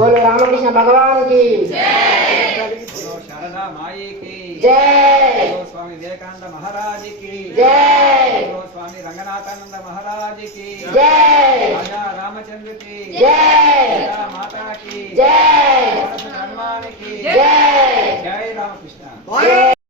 बोलो रामकृष्ण भगवान की शारदा माई की जय। स्वामी विवेकानंद महाराज की जय। स्वामी रंगनाथानंद महाराज की जय। राजा रामचंद्र की जय। माता की जय। हनुमान की जय। जय रामकृष्ण।